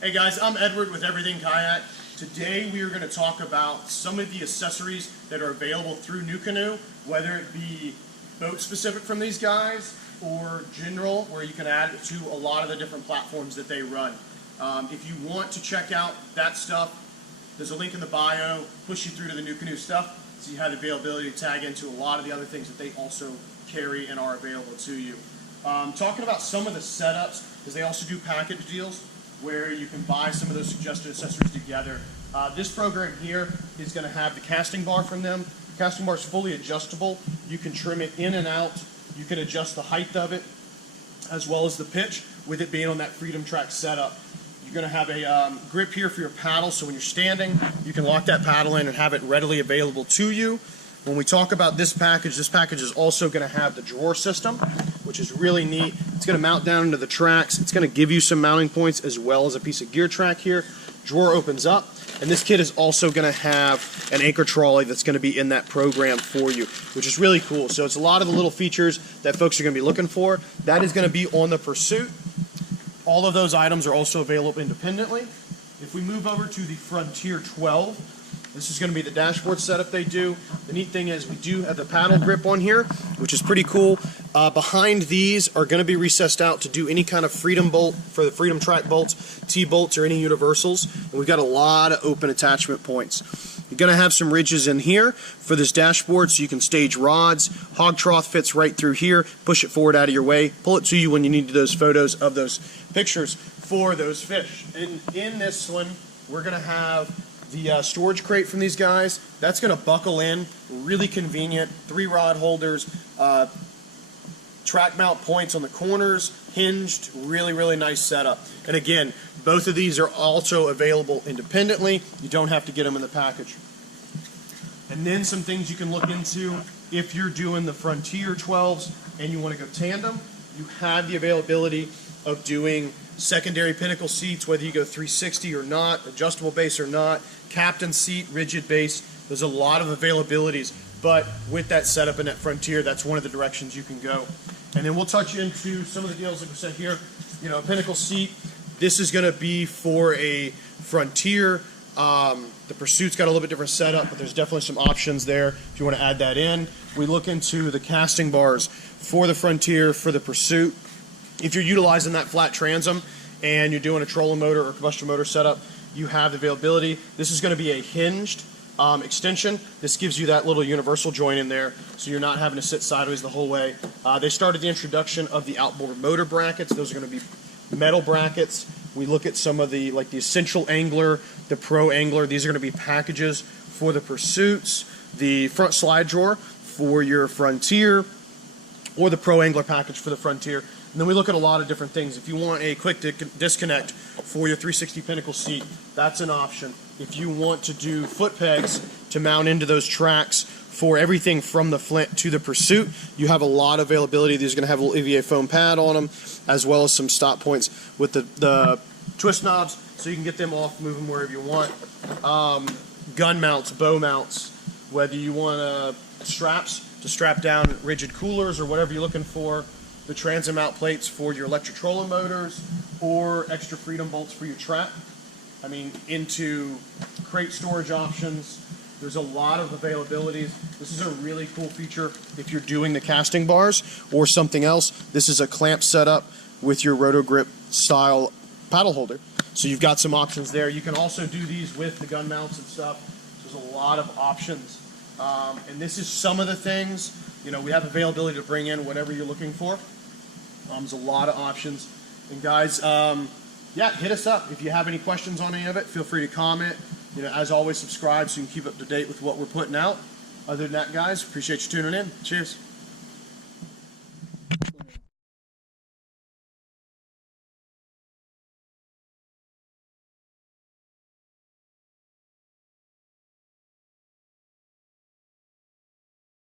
Hey guys, I'm Edward with Everything Kayak. Today we are going to talk about some of the accessories that are available through NuCanoe, whether it be boat specific from these guys or general, where you can add it to a lot of the different platforms that they run. If you want to check out that stuff, there's a link in the bio, push you through to the NuCanoe stuff, so you have the availability to tag into a lot of the other things that they also carry and are available to you. Talking about some of the setups, because they also do package deals where you can buy some of those suggested accessories together. This program here is going to have the casting bar from them. The casting bar is fully adjustable. You can trim it in and out. You can adjust the height of it as well as the pitch with it being on that Freedom Track setup. You're going to have a grip here for your paddle, so when you're standing, you can lock that paddle in and have it readily available to you. When we talk about this package is also going to have the drawer system, which is really neat. It's going to mount down into the tracks. It's going to give you some mounting points as well as a piece of gear track here. Drawer opens up, and this kit is also going to have an anchor trolley that's going to be in that program for you, which is really cool. So it's a lot of the little features that folks are going to be looking for. That is going to be on the Pursuit. All of those items are also available independently. If we move over to the Frontier 12, this is going to be the dashboard setup they do. The neat thing is we do have the paddle grip on here, which is pretty cool. Behind these are going to be recessed out to do any kind of Freedom bolt for the Freedom Track bolts, T-bolts, or any universals. And we've got a lot of open attachment points. You're going to have some ridges in here for this dashboard so you can stage rods. Hog trough fits right through here. Push it forward out of your way. Pull it to you when you need those photos of those pictures for those fish. And in this one, we're going to have the storage crate from these guys. That's going to buckle in, really convenient. 3 rod holders, track mount points on the corners, hinged, really nice setup. And again, both of these are also available independently. You don't have to get them in the package. And then some things you can look into if you're doing the Frontier 12s and you want to go tandem, you have the availability of doing secondary Pinnacle seats, whether you go 360 or not, adjustable base or not, captain seat, rigid base. There's a lot of availabilities, but with that setup and that Frontier, that's one of the directions you can go. And then we'll touch into some of the deals like we said here. You know, Pinnacle seat, this is going to be for a Frontier. The Pursuit's got a little bit different setup, but there's definitely some options there if you want to add that in. We look into the casting bars for the Frontier, for the Pursuit. If you're utilizing that flat transom and you're doing a trolling motor or combustion motor setup, you have the availability. This is going to be a hinged extension. This gives you that little universal joint in there, so you're not having to sit sideways the whole way. They started the introduction of the Outboard motor brackets. Those are going to be metal brackets. We look at some of the, like the Essential Angler, the Pro Angler. These are going to be packages for the Pursuits, the front slide drawer for your Frontier, or the Pro Angler package for the Frontier. And then we look at a lot of different things. If you want a quick disconnect for your 360 Pinnacle seat, that's an option. If you want to do foot pegs to mount into those tracks for everything from the Flint to the Pursuit, you have a lot of availability. These are going to have a little EVA foam pad on them, as well as some stop points with the twist knobs, so you can get them off, move them wherever you want. Gun mounts, bow mounts, whether you want straps to strap down rigid coolers or whatever you're looking for. The transom mount plates for your electric trolling motors, or extra Freedom bolts for your trap. I mean, into crate storage options. There's a lot of availabilities. This is a really cool feature if you're doing the casting bars or something else. This is a clamp setup with your roto grip style paddle holder. So you've got some options there. You can also do these with the gun mounts and stuff. There's a lot of options. And this is some of the things, you know, we have availability to bring in whatever you're looking for. There's a lot of options. And guys, yeah, hit us up. If you have any questions on any of it, feel free to comment. You know, as always, subscribe so you can keep up to date with what we're putting out. Other than that, guys, appreciate you tuning in. Cheers.